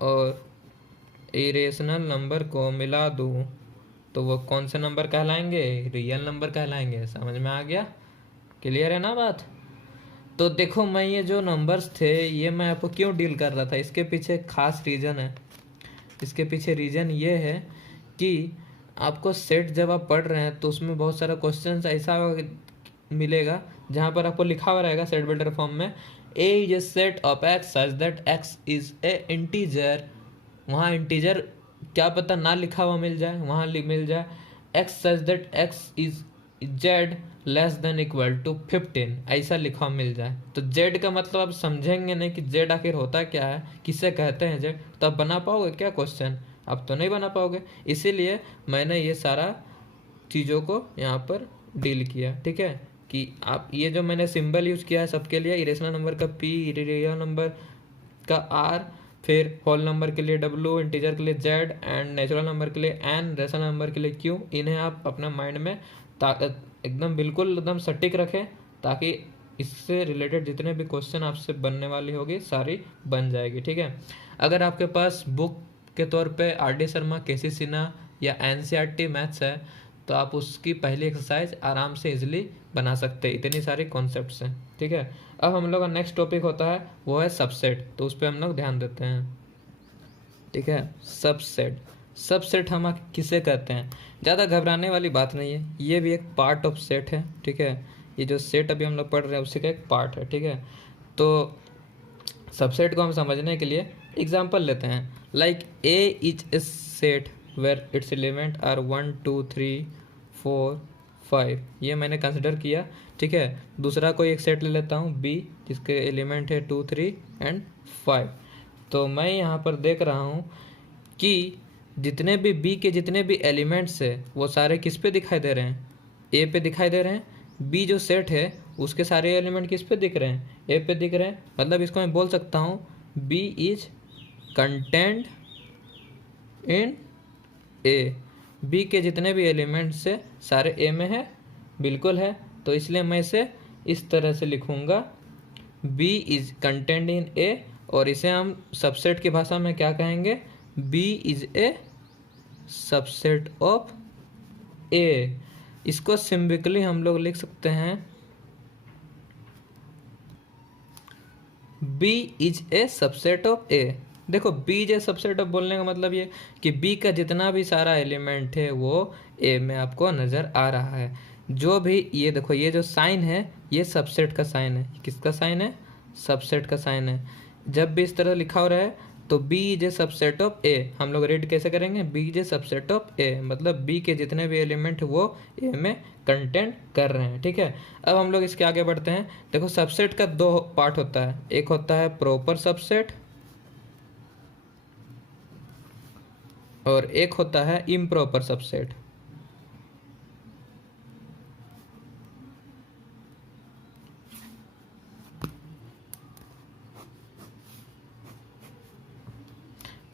और इरेशनल नंबर को मिला दूँ तो वो कौन से नंबर कहलाएंगे, रियल नंबर कहलाएंगे। समझ में आ गया, क्लियर है ना बात। तो देखो मैं ये जो नंबर्स थे ये मैं आपको क्यों डील कर रहा था, इसके पीछे एक खास रीज़न है। इसके पीछे रीज़न ये है कि आपको सेट जब आप पढ़ रहे हैं तो उसमें बहुत सारा क्वेश्चन ऐसा मिलेगा जहाँ पर आपको लिखा हुआ रहेगा सेट बिल्डर फॉर्म में, A is a set of x such that x is a integer. वहाँ इंटीजर क्या पता ना लिखा हुआ मिल जाए, वहाँ मिल जाए x such that x is z less than equal to 15, ऐसा लिखा मिल जाए। तो जेड का मतलब आप समझेंगे नहीं कि जेड आखिर होता क्या है, किसे कहते हैं जेड, तो आप बना पाओगे क्या क्वेश्चन, आप तो नहीं बना पाओगे। इसीलिए मैंने ये सारा चीज़ों को यहाँ पर डील किया, ठीक है, कि आप ये जो मैंने सिंबल यूज़ किया है सबके लिए, इरेशनल नंबर का p, रियल नंबर का r, फिर होल नंबर के लिए w, इंटीजर के लिए z एंड नेचुरल नंबर के लिए n, रेशनल नंबर के लिए q, इन्हें आप अपना माइंड में एकदम बिल्कुल एकदम सटीक रखें, ताकि इससे रिलेटेड जितने भी क्वेश्चन आपसे बनने वाली होगी सारी बन जाएगी। ठीक है, अगर आपके पास बुक के तौर पे RD शर्मा, KC सिन्हा या NCERT मैथ्स है तो आप उसकी पहली एक्सरसाइज आराम से इजीली बना सकते हैं, इतनी सारी कॉन्सेप्ट्स हैं। ठीक है, अब हम लोग का नेक्स्ट टॉपिक होता है वो है सबसेट, तो उस पर हम लोग ध्यान देते हैं। ठीक है, सबसेट हम किसे कहते हैं? ज़्यादा घबराने वाली बात नहीं है, ये भी एक पार्ट ऑफ सेट है। ठीक है, ये जो सेट अभी हम लोग पढ़ रहे हैं उसी का एक पार्ट है। ठीक है, तो सबसेट को हम समझने के लिए एग्जांपल लेते हैं। Like A is a set where its element are 1 2 3 4 5, ये मैंने कंसिडर किया। ठीक है, दूसरा कोई एक सेट ले लेता हूँ B, जिसके एलिमेंट है 2 3 एंड 5। तो मैं यहाँ पर देख रहा हूँ कि जितने भी B के जितने भी एलिमेंट्स है वो सारे किस पे दिखाई दे रहे हैं? A पे दिखाई दे रहे हैं। B जो सेट है उसके सारे एलिमेंट किस पे दिख रहे हैं? A पे दिख रहे हैं। मतलब इसको मैं बोल सकता हूँ B is content in A। B के जितने भी एलिमेंट्स है सारे A में है, बिल्कुल है। तो इसलिए मैं इसे इस तरह से लिखूँगा, B is content in A, और इसे हम सबसेट की भाषा में क्या कहेंगे? B is a subset of A। इसको सिंबलिकली हम लोग लिख सकते हैं B is a subset of A। देखो B is a subset of बोलने का मतलब ये कि B का जितना भी सारा एलिमेंट है वो A में आपको नज़र आ रहा है। जो भी ये देखो, ये जो साइन है ये सबसेट का साइन है। किसका साइन है? सबसेट का साइन है। जब भी इस तरह लिखा हो रहा है तो B is a subset of A, हम लोग रीड कैसे करेंगे? B is a subset of A, मतलब B के जितने भी एलिमेंट वो A में कंटेंट कर रहे हैं। ठीक है, अब हम लोग इसके आगे बढ़ते हैं। देखो सबसेट का दो पार्ट होता है, एक होता है प्रॉपर सबसेट और एक होता है इम्प्रॉपर सबसेट।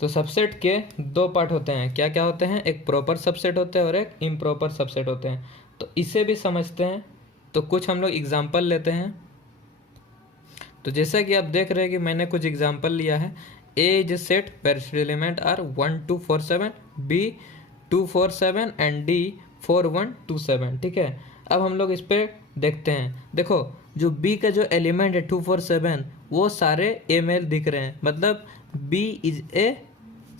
तो सबसेट के दो पार्ट होते हैं। क्या क्या होते हैं? एक प्रॉपर सबसेट होते हैं और एक इम्प्रॉपर सबसेट होते हैं। तो इसे भी समझते हैं। तो कुछ हम लोग एग्जांपल लेते हैं। तो जैसा कि आप देख रहे हैं कि मैंने कुछ एग्जांपल लिया है। A is a set where its element are 1 2 4 7, B 2 4 7 and D 4 1 2 7। ठीक है, अब हम लोग इस पर देखते हैं। देखो जो B का जो एलिमेंट है 2 4 7 वो सारे A में दिख रहे हैं, मतलब B is a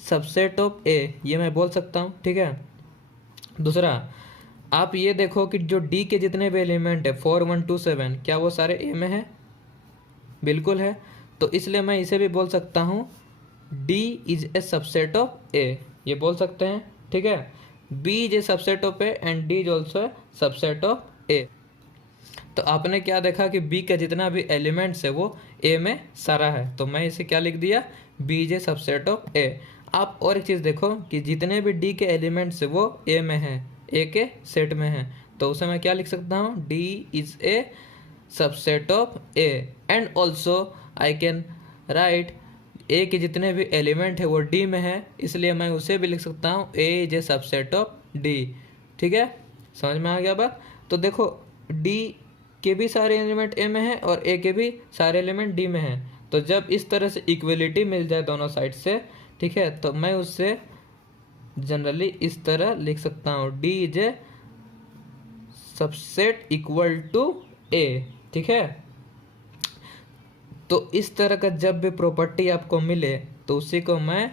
subset of A, ये मैं बोल सकता हूँ। ठीक है, दूसरा आप ये देखो कि जो D के जितने भी एलिमेंट है 4 1 2 7, क्या वो सारे A में है? बिल्कुल है। तो इसलिए मैं इसे भी बोल सकता हूँ D is a subset of A, ये बोल सकते हैं। ठीक है, B is a subset of A and D is also a subset of A। तो आपने क्या देखा कि B का जितना भी एलिमेंट्स है वो A में सारा है, तो मैं इसे क्या लिख दिया? B is a subset of A। आप और एक चीज़ देखो कि जितने भी D के एलिमेंट्स है वो A में है, A के सेट में है, तो उसे मैं क्या लिख सकता हूँ? D is a subset of A and also I can write A के जितने भी एलिमेंट है वो D में है, इसलिए मैं उसे भी लिख सकता हूँ A is a subset of D। ठीक है, समझ में आ गया बात? तो देखो D के भी सारे एलिमेंट A में है और A के भी सारे एलिमेंट D में है। तो जब इस तरह से इक्वलिटी मिल जाए दोनों साइड से, ठीक है, तो मैं उससे जनरली इस तरह लिख सकता हूँ D is a subset equal to A। ठीक है, तो इस तरह का जब भी प्रॉपर्टी आपको मिले तो उसी को मैं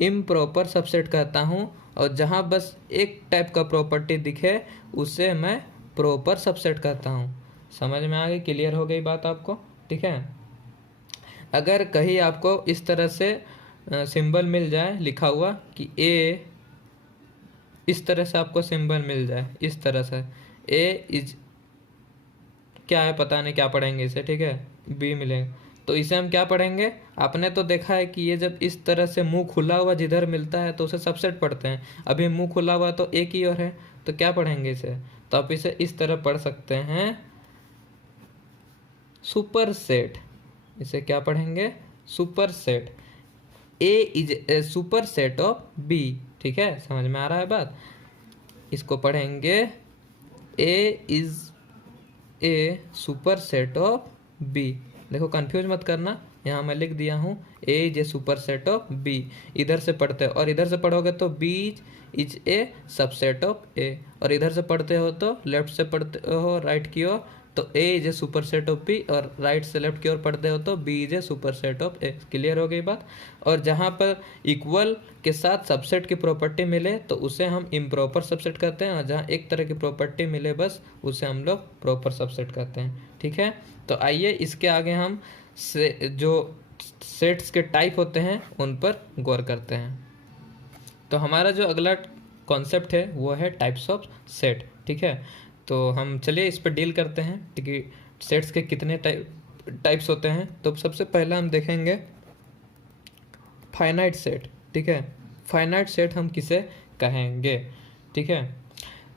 इम्प्रॉपर सबसेट कहता हूँ, और जहाँ बस एक टाइप का प्रॉपर्टी दिखे उसे मैं प्रॉपर सबसेट कहता हूँ। समझ में आ गई? क्लियर हो गई बात आपको? ठीक है, अगर कहीं आपको इस तरह से सिंबल मिल जाए लिखा हुआ कि A, इस तरह से आपको सिंबल मिल जाए इस तरह से, A इज क्या है पता नहीं, क्या पढ़ेंगे इसे? ठीक है, B मिलेगा, तो इसे हम क्या पढ़ेंगे? आपने तो देखा है कि ये जब इस तरह से मुंह खुला हुआ जिधर मिलता है तो उसे सबसेट पढ़ते हैं। अभी मुंह खुला हुआ तो एक ही और है, तो क्या पढ़ेंगे इसे? तो आप इसे इस तरह पढ़ सकते हैं, सुपर सेट। इसे क्या पढ़ेंगे? Super set. A is a super set of B। ठीक है, समझ में आ रहा है बात? इसको पढ़ेंगे A is a super set of B. देखो कंफ्यूज मत करना, यहाँ मैं लिख दिया हूँ A is a super set of B. इधर से पढ़ते हो और इधर से पढ़ोगे तो B is a subset of A, और इधर से पढ़ते हो तो लेफ्ट से पढ़ते हो राइट की ओर तो A is a super set of B, और राइट से लेफ्ट की ओर पढ़ते हो तो B is a super set of A. Clear हो गई बात। और जहाँ पर इक्वल के साथ सबसेट की प्रॉपर्टी मिले तो उसे हम इम्प्रॉपर सबसेट कहते हैं, और जहाँ एक तरह की प्रॉपर्टी मिले बस उसे हम लोग प्रॉपर सबसेट कहते हैं। ठीक है, तो आइए इसके आगे हम जो सेट्स के टाइप होते हैं उन पर गौर करते हैं। तो हमारा जो अगला कॉन्सेप्ट है वो है टाइप्स ऑफ सेट। ठीक है, तो हम चलिए इस पर डील करते हैं कि सेट्स के कितने टाइप्स होते हैं। तो सबसे पहला हम देखेंगे फाइनाइट सेट। ठीक है, फाइनाइट सेट हम किसे कहेंगे? ठीक है,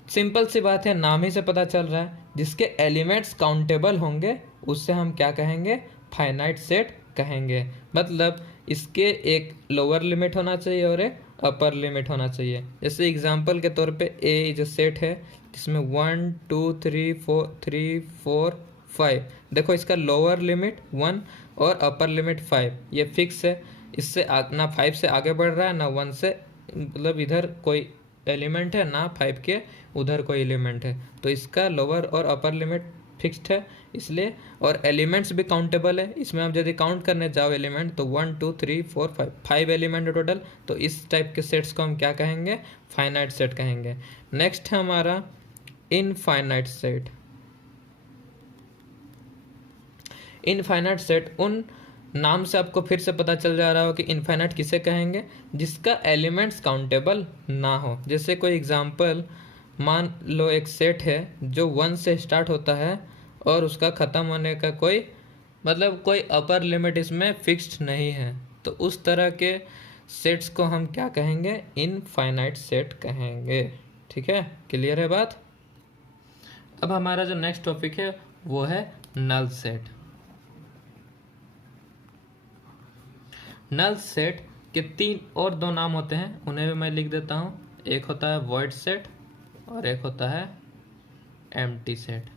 सिंपल सी बात है, नाम ही से पता चल रहा है, जिसके एलिमेंट्स काउंटेबल होंगे उससे हम क्या कहेंगे? फाइनाइट सेट कहेंगे। मतलब इसके एक लोअर लिमिट होना चाहिए और एक अपर लिमिट होना चाहिए। जैसे एग्जांपल के तौर पे ए जो सेट है जिसमें 1 2 3 4 5, देखो इसका लोअर लिमिट 1 और अपर लिमिट 5, ये फिक्स है। इससे ना 5 से आगे बढ़ रहा है ना 1 से, मतलब इधर कोई एलिमेंट है ना 5 के उधर कोई एलिमेंट है, तो इसका लोअर और अपर लिमिट फिक्स्ड है इसलिए। और एलिमेंट्स भी काउंटेबल है, इसमें आप यदि काउंट करने जाओ एलिमेंट तो 1 2 3 4 5 एलिमेंट है टोटल। तो इस टाइप के सेट्स को हम क्या कहेंगे? फाइनाइट सेट कहेंगे। नेक्स्ट है हमारा इनफाइनाइट सेट। इनफाइनाइट सेट, उन नाम से आपको फिर से पता चल जा रहा हो कि इनफाइनाइट किसे कहेंगे? जिसका एलिमेंट्स काउंटेबल ना हो। जैसे कोई एग्जांपल मान लो, एक सेट है जो 1 से स्टार्ट होता है और उसका ख़त्म होने का कोई मतलब कोई अपर लिमिट इसमें फिक्स्ड नहीं है, तो उस तरह के सेट्स को हम क्या कहेंगे? इनफाइनाइट सेट कहेंगे। ठीक है, क्लियर है बात। अब हमारा जो नेक्स्ट टॉपिक है वो है नल सेट। नल सेट के 3 और 2 नाम होते हैं, उन्हें भी मैं लिख देता हूँ। एक होता है वॉइड सेट और एक होता है एम्प्टी सेट।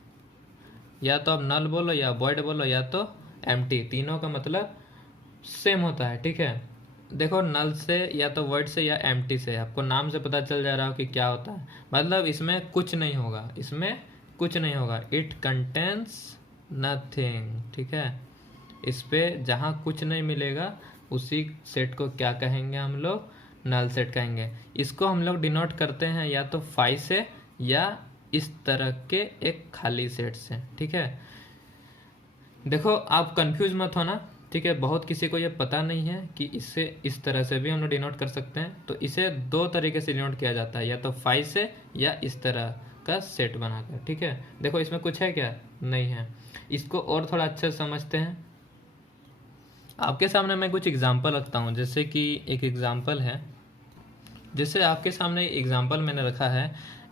या तो आप नल बोलो या वॉइड बोलो या तो एम्प्टी, तीनों का मतलब सेम होता है। ठीक है, देखो नल से या तो वॉइड से या एम्प्टी से आपको नाम से पता चल जा रहा हो कि क्या होता है। मतलब इसमें कुछ नहीं होगा, इसमें कुछ नहीं होगा, इट कंटेन्स नथिंग। ठीक है, इस पे जहाँ कुछ नहीं मिलेगा उसी सेट को क्या कहेंगे हम लोग? नल सेट कहेंगे। इसको हम लोग डिनोट करते हैं या तो 5 से या इस तरह के एक खाली सेट से। ठीक है, देखो आप कंफ्यूज मत होना। ठीक है, बहुत किसी को ये पता नहीं है कि इससे इस तरह से भी हम लोग डिनोट कर सकते हैं। तो इसे 2 तरीके से डिनोट किया जाता है, या तो 5 से या इस तरह का सेट बनाकर। ठीक है, देखो इसमें कुछ है क्या? नहीं है। इसको और थोड़ा अच्छे से समझते हैं। आपके सामने मैं कुछ एग्जाम्पल रखता हूँ। जैसे कि एक एग्जाम्पल है, जैसे आपके सामने एग्जाम्पल मैंने रखा है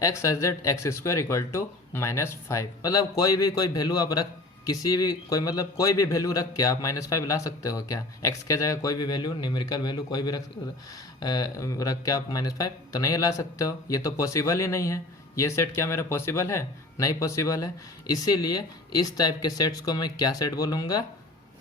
x as z x square equal to -5। मतलब कोई वैल्यू आप रख, किसी भी कोई मतलब कोई भी वैल्यू रख के आप -5 ला सकते हो क्या? एक्स के जगह कोई भी वैल्यू, न्यूमेरिकल वैल्यू कोई भी रख के आप -5 तो नहीं ला सकते हो। ये तो पॉसिबल ही नहीं है। ये सेट क्या मेरा पॉसिबल है? नहीं पॉसिबल है। इसीलिए इस टाइप के सेट्स को मैं क्या सेट बोलूँगा?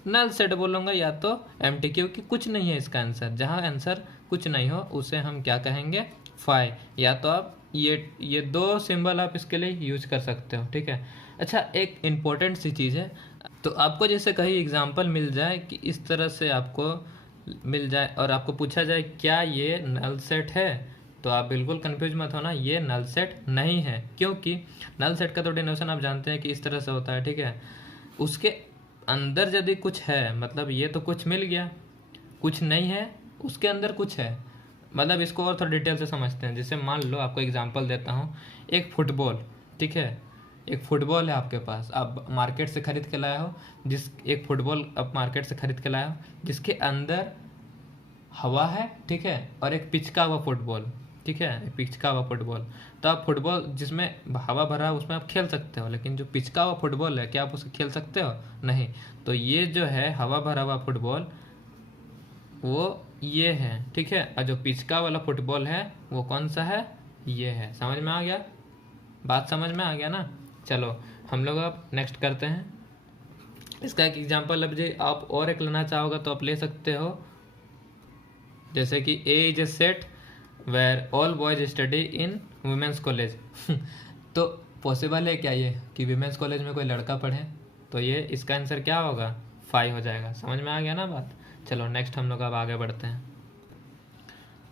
नल सेट बोलूँगा या तो एम्प्टी, क्योंकि कुछ नहीं है इसका आंसर। जहाँ आंसर कुछ नहीं हो उसे हम क्या कहेंगे? फाई। या तो आप ये 2 सिंबल आप इसके लिए यूज कर सकते हो। ठीक है, अच्छा एक इम्पोर्टेंट सी चीज़ है। तो आपको जैसे कहीं एग्जांपल मिल जाए कि इस तरह से आपको मिल जाए और आपको पूछा जाए क्या ये नल सेट है, तो आप बिल्कुल कंफ्यूज मत होना, ये नल सेट नहीं है। क्योंकि नल सेट का तो डिनोशन आप जानते हैं कि इस तरह से होता है। ठीक है, उसके अंदर यदि कुछ है, मतलब ये तो कुछ मिल गया, कुछ नहीं है उसके अंदर कुछ है। मतलब इसको और थोड़ा डिटेल से समझते हैं। जैसे मान लो आपको एग्जांपल देता हूँ, एक फुटबॉल। ठीक है, एक फुटबॉल है आपके पास, आप मार्केट से खरीद के लाए हो। एक फुटबॉल आप मार्केट से खरीद के लाए हो जिसके अंदर हवा है। ठीक है, और एक पिचका हुआ फुटबॉल। ठीक है, पिचका हुआ फुटबॉल। तो आप फुटबॉल जिसमें हवा भरा है उसमें आप खेल सकते हो, लेकिन जो पिचका हुआ फुटबॉल है क्या आप उसे खेल सकते हो? नहीं। तो ये जो है हवा भरा हुआ फुटबॉल वो ये है। ठीक है, और जो पिचका वाला फुटबॉल है वो कौन सा है? ये है। समझ में आ गया? बात समझ में आ गया ना। चलो हम लोग अब नेक्स्ट करते हैं। इसका एक एग्जांपल अब जी आप और एक लेना चाहोगे तो आप ले सकते हो, जैसे कि A is a set where all boys study in women's college. तो पॉसिबल है क्या ये कि वुमेंस कॉलेज में कोई लड़का पढ़े, तो ये इसका आंसर क्या होगा 5 हो जाएगा। समझ में आ गया ना बात। चलो नेक्स्ट हम लोग अब आगे बढ़ते हैं।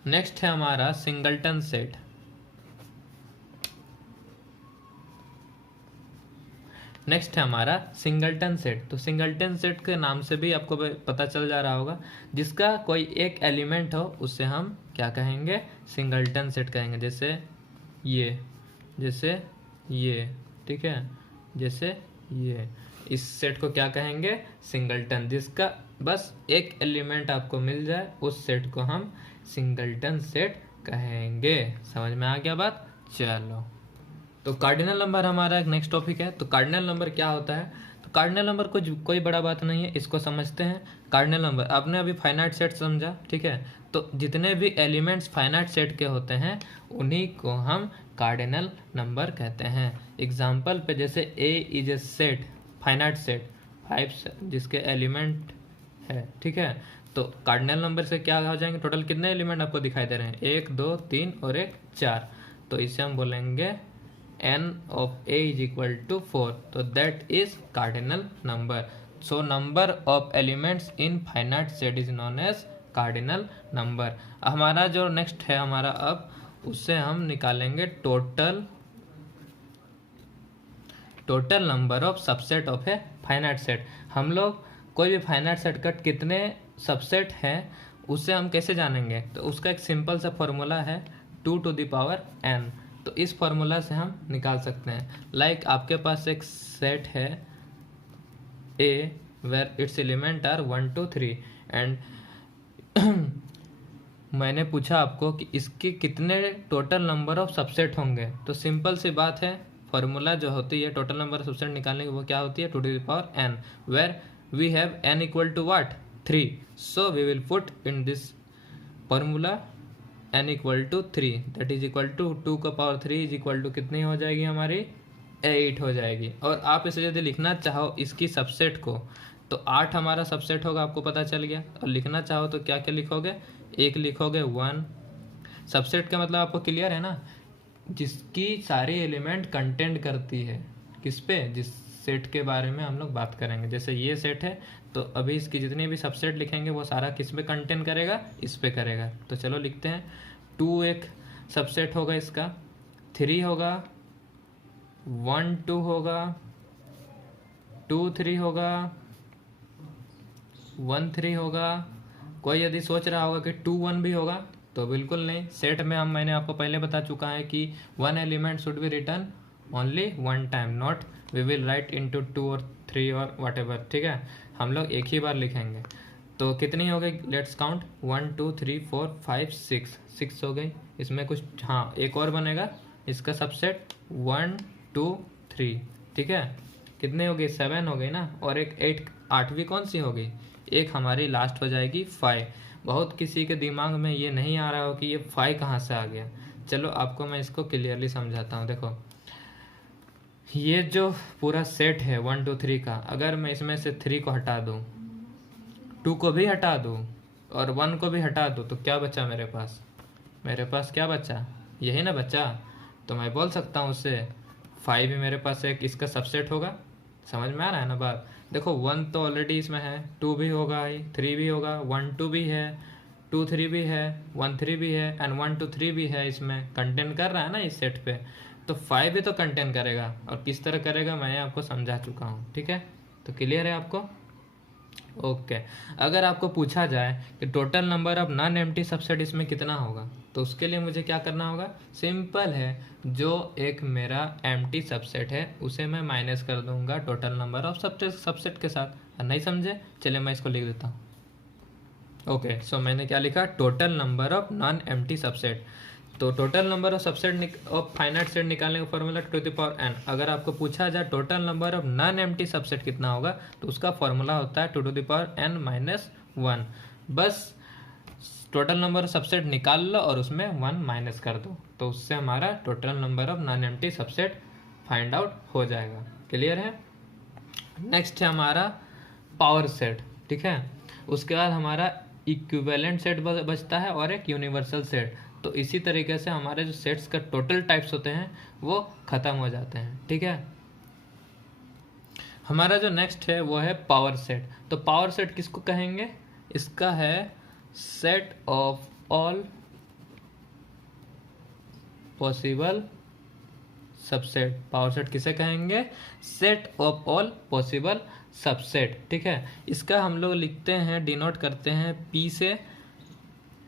नेक्स्ट है हमारा सिंगलटन सेट। नेक्स्ट है हमारा सिंगलटन सेट। तो सिंगलटन सेट के नाम से भी आपको पता चल जा रहा होगा, जिसका कोई एक एलिमेंट हो उससे हम क्या कहेंगे, सिंगलटन सेट कहेंगे। जैसे ये ठीक है, जैसे ये, इस सेट को क्या कहेंगे, सिंगलटन। जिसका बस एक एलिमेंट आपको मिल जाए उस सेट को हम सिंगलटन सेट कहेंगे। समझ में आ गया बात। चलो तो कार्डिनल नंबर हमारा एक नेक्स्ट टॉपिक है। तो कार्डिनल नंबर क्या होता है, तो कार्डिनल नंबर कोई बड़ा बात नहीं है, इसको समझते हैं। कार्डिनल नंबर आपने अभी फाइनाइट सेट समझा, ठीक है। तो जितने भी एलिमेंट्स फाइनाइट सेट के होते हैं उन्हीं को हम कार्डिनल नंबर कहते हैं। एग्जाम्पल पे जैसे A is a set, finite set 5 जिसके एलिमेंट है, ठीक है। तो कार्डिनल नंबर से क्या हो जाएंगे, टोटल कितने एलिमेंट आपको दिखाई दे रहे हैं, 1 2 3 और 1 4। तो इसे हम बोलेंगे n of a is equal to 4, तो that is cardinal number. So number of elements in finite set is known as cardinal number. हमारा जो नेक्स्ट है हमारा अब उससे हम निकालेंगे total number of subset of a finite set. हम लोग कोई भी फाइनाइट सेट का कितने सबसेट हैं उससे हम कैसे जानेंगे, तो उसका एक सिंपल सा फॉर्मूला है 2 to the power n। तो इस फॉर्मूला से हम निकाल सकते हैं। लाइक आपके पास एक सेट है A where its element are 1 2 3 and मैंने पूछा आपको कि इसके कितने टोटल नंबर ऑफ सबसेट होंगे। तो सिंपल सी बात है, फॉर्मूला जो होती है टोटल नंबर ऑफ सबसेट निकालने की वो क्या होती है 2 to the power n, where we have n equal to what 3। So we will put in this formula n equal to 3 that is equal to 2 का पावर 3 इज इक्वल टू कितनी हो जाएगी हमारी 8 हो जाएगी। और आप इसे यदि लिखना चाहो इसकी सबसेट को तो 8 हमारा सबसेट होगा, आपको पता चल गया। और लिखना चाहो तो क्या क्या लिखोगे, एक लिखोगे 1। सबसेट का मतलब आपको क्लियर है ना, जिसकी सारी एलिमेंट कंटेंट करती है किस पे, जिस सेट के बारे में हम लोग बात करेंगे। जैसे ये सेट है तो अभी इसकी जितनी भी सबसेट लिखेंगे वो सारा किस पे कंटेंट करेगा, इस पे करेगा। तो चलो लिखते हैं 2 एक सबसेट होगा इसका, 3 होगा, 1 2 होगा, 2 3 होगा, 1 3 होगा। कोई यदि सोच रहा होगा कि 2 1 भी होगा तो बिल्कुल नहीं। सेट में मैंने आपको पहले बता चुका है कि 1 element should be written only 1 time, not we will write into 2 और 3 और वट एवर, ठीक है। हम लोग एक ही बार लिखेंगे। तो कितनी हो गई, लेट्स काउंट 1 2 3 4 5 6 हो गई। इसमें कुछ हाँ एक और बनेगा इसका सबसेट 1 2 3, ठीक है। कितने हो गई 7 हो गई ना, और एक 8 8वीं कौन सी हो गई, एक हमारी लास्ट हो जाएगी 5। बहुत किसी के दिमाग में ये नहीं आ रहा हो कि ये 5 कहाँ से आ गया। चलो आपको मैं इसको क्लियरली समझाता हूँ। देखो ये जो पूरा सेट है 1 2 3 का, अगर मैं इसमें से 3 को हटा दूँ, 2 को भी हटा दूँ और 1 को भी हटा दूँ तो क्या बचा मेरे पास, क्या बचा, यही ना बचा। तो मैं बोल सकता हूँ उससे 5 भी मेरे पास एक इसका सबसेट होगा। समझ में आ रहा है ना बात। देखो 1 तो ऑलरेडी इसमें है, 2 भी होगा, 3 भी होगा, 1 2 भी है, 2 3 भी है, 1 3 भी है एंड 1 2 3 भी है, इसमें कंटेंट कर रहा है ना इस सेट पे। तो 5 भी तो कंटेंट करेगा, और किस तरह करेगा मैंने आपको समझा चुका हूँ, ठीक है। तो क्लियर है आपको, ओके। अगर आपको पूछा जाए कि total number of non empty subset इसमें कितना होगा, तो उसके लिए मुझे क्या करना होगा, सिंपल है, जो एक मेरा एम्प्टी सबसेट है उसे मैं माइनस कर दूंगा टोटल नंबर ऑफ सबसेट के साथ। नहीं समझे, चलिए मैं इसको लिख देता हूँ। ओके सो मैंने क्या लिखा, total number of non empty subset. तो total number of subset of finite set निकालने का formula 2 to the power n। अगर आपको पूछा जाए total number of non empty subset कितना होगा, तो उसका फॉर्मूला होता है 2 to the power n - 1। बस टोटल नंबर ऑफ सबसेट निकाल लो और उसमें 1 माइनस कर दो, तो उससे हमारा total number of non empty subset find out हो जाएगा। क्लियर है। नेक्स्ट है हमारा पावर सेट, ठीक है। उसके बाद हमारा इक्विवेलेंट सेट बचता है और एक यूनिवर्सल सेट। तो इसी तरीके से हमारे जो सेट्स का टोटल टाइप्स होते हैं वो ख़त्म हो जाते हैं, ठीक है। हमारा जो नेक्स्ट है वो है पावर सेट। तो पावर सेट किसको कहेंगे? इसका है set of all possible subset. Power set किसे कहेंगे? Set of all possible subset, ठीक है। इसका हम लोग लिखते हैं, डिनोट करते हैं पी से,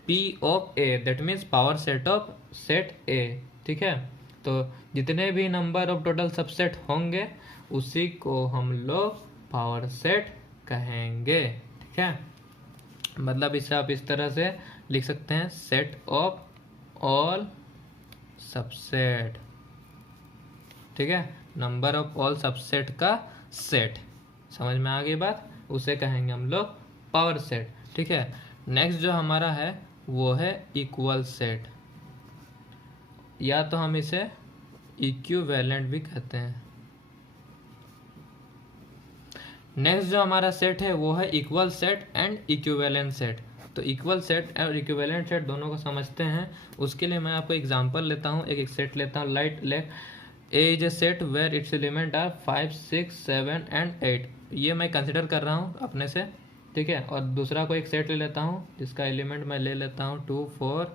P of A, that means power set of set ए, ठीक है। तो जितने भी नंबर ऑफ टोटल सबसेट होंगे उसी को हम लोग पावर सेट कहेंगे, ठीक है। मतलब इसे आप इस तरह से लिख सकते हैं, सेट ऑफ ऑल सबसेट, ठीक है। नंबर ऑफ ऑल सबसेट का सेट, समझ में आ गई बात, उसे कहेंगे हम लोग पावर सेट, ठीक है। नेक्स्ट जो हमारा है वो है इक्वल सेट, या तो हम इसे इक्विवेलेंट भी कहते हैं। नेक्स्ट जो हमारा सेट है वो है equal set and equivalent set. तो इक्वल सेट और इक्विवेलेंट सेट दोनों को समझते हैं, उसके लिए मैं आपको एग्जांपल लेता हूँ, एक सेट लेता हूँ। Like A is a set where its element are 5, 6, 7 and 8। ये मैं कंसिडर कर रहा हूँ अपने से, ठीक है। और दूसरा को एक सेट ले लेता हूँ जिसका एलिमेंट मैं ले लेता हूँ 2, 4,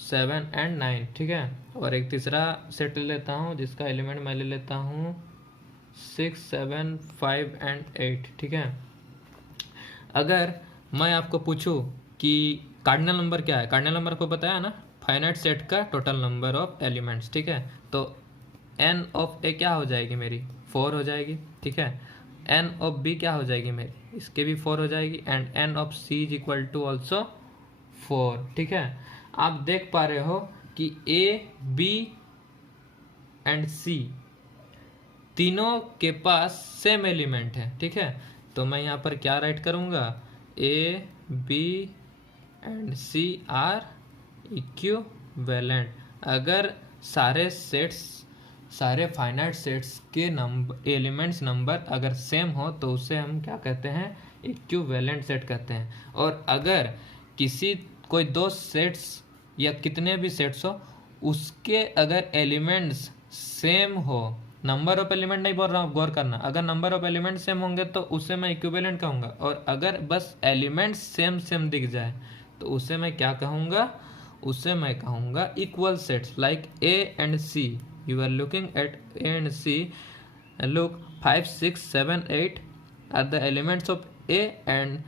7 एंड 9, ठीक है। और एक तीसरा सेट ले लेता हूँ जिसका एलिमेंट मैं ले लेता हूँ 6, 7, 5 एंड 8, ठीक है। अगर मैं आपको पूछूं कि कार्डिनल नंबर क्या है, कार्डिनल नंबर को बताया ना, फाइनाइट सेट का टोटल नंबर ऑफ एलिमेंट्स, ठीक है। तो एन ऑफ ए क्या हो जाएगी मेरी? 4 हो जाएगी, ठीक है। एन ऑफ बी क्या हो जाएगी मेरी? इसके भी 4 हो जाएगी। And n of C is equal to also 4, ठीक है। आप देख पा रहे हो कि ए, बी एंड सी तीनों के पास सेम एलिमेंट है, ठीक है। तो मैं यहाँ पर क्या राइट करूँगा? A, B and C are equivalent. अगर सारे सेट्स, सारे फाइनाइट सेट्स के नंबर, एलिमेंट्स नंबर अगर सेम हो तो उसे हम क्या कहते हैं? इक्विवेलेंट सेट कहते हैं। और अगर कोई दो सेट्स या कितने भी सेट्स हो, उसके अगर एलिमेंट्स सेम हो, नंबर ऑफ एलिमेंट नहीं बोल रहा हूँ, गौर करना, अगर नंबर ऑफ एलिमेंट सेम होंगे तो उसे मैं इक्विवेलेंट कहूँगा। और अगर बस एलिमेंट्स सेम सेम दिख जाए तो उसे मैं क्या कहूँगा? उसे मैं कहूँगा equal sets. Like A and C, you are looking at A and C, look 5, 6, 7, 8 are the elements of A and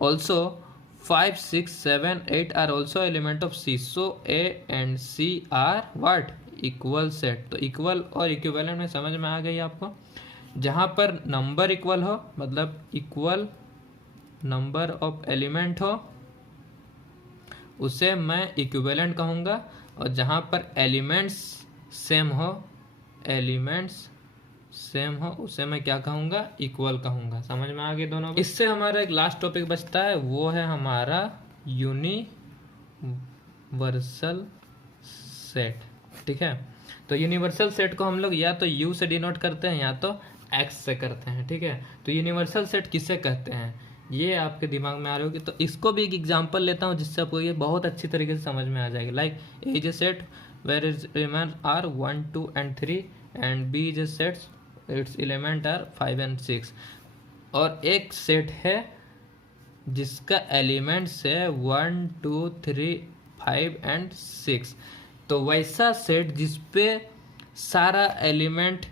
also 5, 6, 7, 8 are also element of C. So A and C are what? Equal set. तो equal और equivalent में समझ में आ गई आपको। जहाँ पर number equal हो, मतलब इक्वल नंबर ऑफ एलिमेंट हो, उसे मैं इक्विवेलेंट कहूँगा। और जहाँ पर एलिमेंट्स सेम हो, एलिमेंट्स सेम हो, उसे मैं क्या कहूँगा? इक्वल कहूँगा। समझ में आ गई दोनों। इससे हमारा एक लास्ट टॉपिक बचता है, वो है हमारा यूनिवर्सल सेट, ठीक है। तो यूनिवर्सल सेट को हम लोग या तो यू से डिनोट करते हैं या तो एक्स से करते हैं, ठीक है। तो यूनिवर्सल सेट किसे कहते हैं ये आपके दिमाग में आ रही होगी। तो इसको भी एक एग्जांपल लेता हूँ जिससे आपको ये बहुत अच्छी तरीके से समझ में आ जाएगी। Like A is a set where is element are 1, 2 and 3 and B is a set its element are 5 and 6। और एक सेट है जिसका एलिमेंट्स है 1, 2, 3, 5 एंड 6। तो वैसा सेट जिसपे सारा एलिमेंट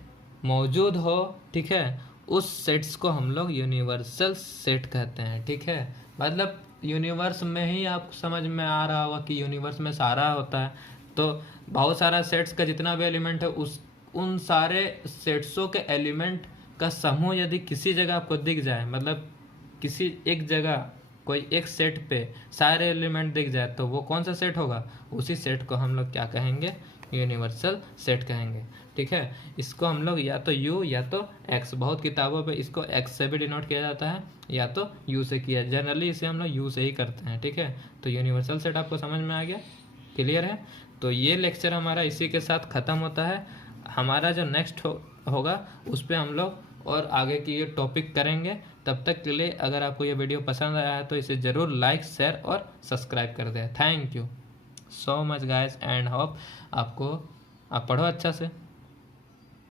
मौजूद हो, ठीक है, उस सेट्स को हम लोग यूनिवर्सल सेट कहते हैं, ठीक है। मतलब यूनिवर्स में ही आपको समझ में आ रहा होगा कि यूनिवर्स में सारा होता है। तो बहुत सारा सेट्स का जितना भी एलिमेंट है उन सारे सेट्सों के एलिमेंट का समूह यदि किसी जगह आपको दिख जाए, मतलब किसी एक जगह कोई एक सेट पे सारे एलिमेंट दिख जाए तो वो कौन सा सेट होगा, उसी सेट को हम लोग क्या कहेंगे, यूनिवर्सल सेट कहेंगे। ठीक है, इसको हम लोग या तो यू या तो एक्स, बहुत किताबों पे इसको एक्स से भी डिनोट किया जाता है या तो यू से किया, जनरली इसे हम लोग यू से ही करते हैं। ठीक है, तो यूनिवर्सल सेट आपको समझ में आ गया, क्लियर है। तो ये लेक्चर हमारा इसी के साथ ख़त्म होता है। हमारा जो नेक्स्ट होगा उस पर हम लोग और आगे की ये टॉपिक करेंगे। तब तक के लिए अगर आपको ये वीडियो पसंद आया है तो इसे ज़रूर लाइक, शेयर और सब्सक्राइब कर दें। Thank you so much guys and hope आप पढ़ो अच्छा से।